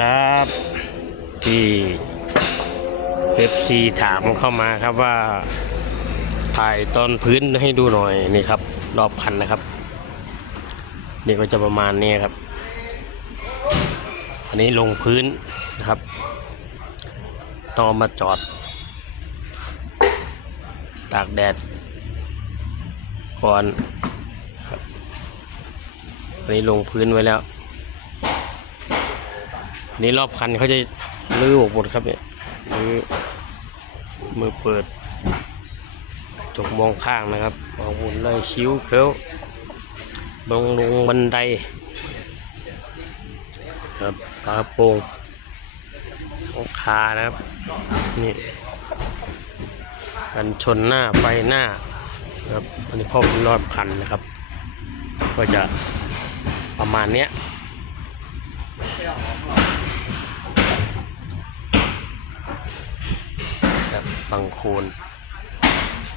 ครับ ที่เอฟซีถามเข้ามาครับว่า ถ่ายตอนพื้นให้ดูหน่อยนี่ครับ รอบคันนะครับ นี่ก็จะประมาณนี้ครับ อันนี้ลงพื้นนะครับต้องมาจอด ตากแดดก่อนครับอันนี้ลงพื้นไว้แล้ว นนี้รอบคันเขาจะลื้อออกหมดครับเนี่ยลื้อมือเปิดจกมองข้างนะครับมองบนเลยคิ้วเคิ้วลงลงบันได ครับฝาโปรงหลังคานะครับ นี่กันชนหน้าไฟหน้าครับอันนี้พ่อเป็นรอบคันนะครับ ก็จะประมาณเนี้ย บบบางโคน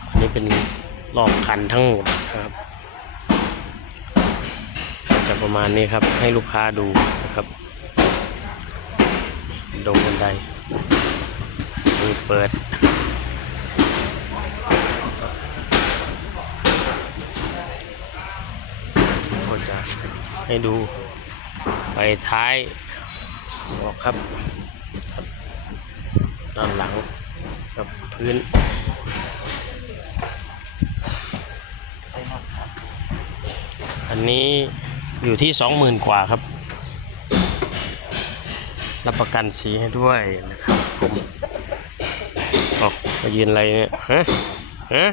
อันนี้เป็นรอบคันทั้งหมดนะครับจะประมาณนี้ครับให้ลูกค้าดูนะครับ ดงบันไดมือเปิดก็จะให้ดูไปท้ายบอกครับ ด้านหลัง กับพื้นอันนี้อยู่ที่สองหมื่นกว่าครับ รับประกันสีให้ด้วยนะครับผมอ๋อมายืนอะไรเนี่ยฮะฮะ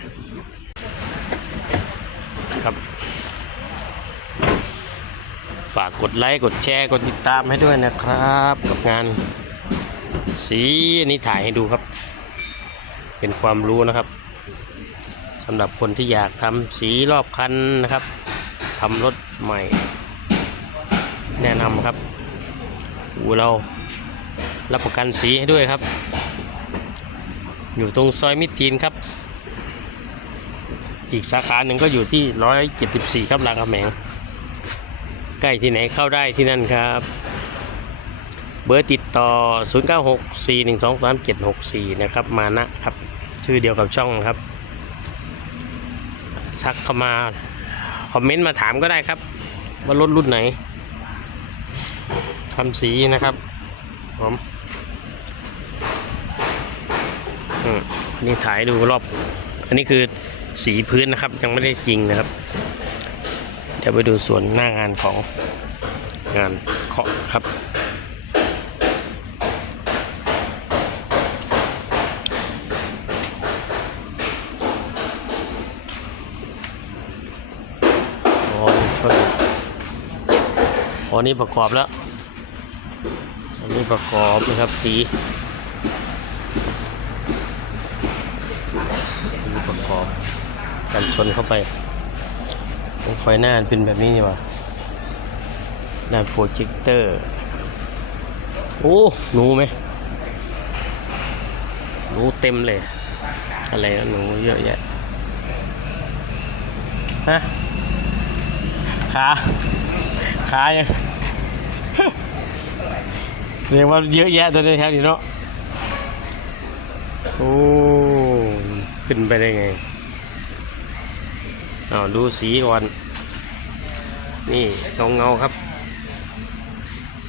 ครับ ฝากกดไลค์กดแชร์กดติดตามให้ด้วยนะครับ กับงานสีอันนี้ถ่ายให้ดูครับ เป็นความรู้นะครับสำหรับคนที่อยากทำสีรอบคันนะครับทำรถใหม่ แนะนำครับอูเรารับประกันสีให้ด้วยครับ อยู่ตรงซอยมิตรทีนครับ อีกสาขาหนึ่งก็อยู่ที่ร้อยเจ็ดสิบสี่ครับรามคำแหงใกล้ที่ไหนเข้าได้ที่นั่นครับ บอร์ติดต่อ 0964123764 นะครับ มานะครับ ชื่อเดียวกับช่องครับชักเข้ามา คอมเมนต์มาถามก็ได้ครับ ว่ารถรุ่นไหนทำสีนะครับผมนี่ถ่ายดูรอบ อันนี้คือสีพื้นนะครับ ยังไม่ได้จริงนะครับ เดี๋ยวไปดูส่วนหน้างานของงานเคาะครับ อ๋อนี่ช่วยอ๋อนี่ประกอบแล้ว อันนี้ประกอบนะครับสีอันนี้ประกอบกันชนเข้าไปไฟหน้าเป็นแบบนี้นี่หว่าด้านโปรเจคเตอร์ โอ้หนูไหมหนูเต็มเลย อะไรนะหนูเยอะแยะ ฮะ ขาขายังเรียกว่าเยอะแยะตัวนี้แถวนี้เนาะโอ้ขึ้นไปได้ไงเอาดูสีก่อน นี่เงาเงาครับ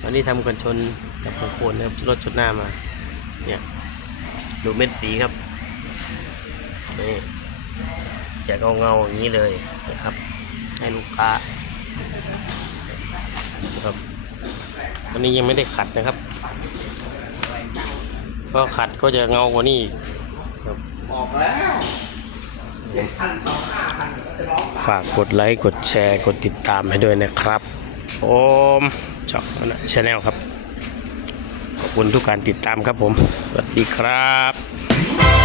วันนี้ทำกันชนกับโคนนะครับรถชนหน้ามา เนี่ย ดูเม็ดสีครับนี่จะเงาเงาอย่างนี้เลยนะครับ ให้ลูกค้า ครับวันนี้ยังไม่ได้ขัดนะครับก็ขัดก็จะเงากว่านี้อีกครับบอกแล้วเจ็ดพันต่อห้าพันจะร้องฝากกดไลค์ กดแชร์ กดติดตามให้ด้วยนะครับ โอมช่องชาแนลครับ ขอบคุณทุกการติดตามครับผม สวัสดีครับ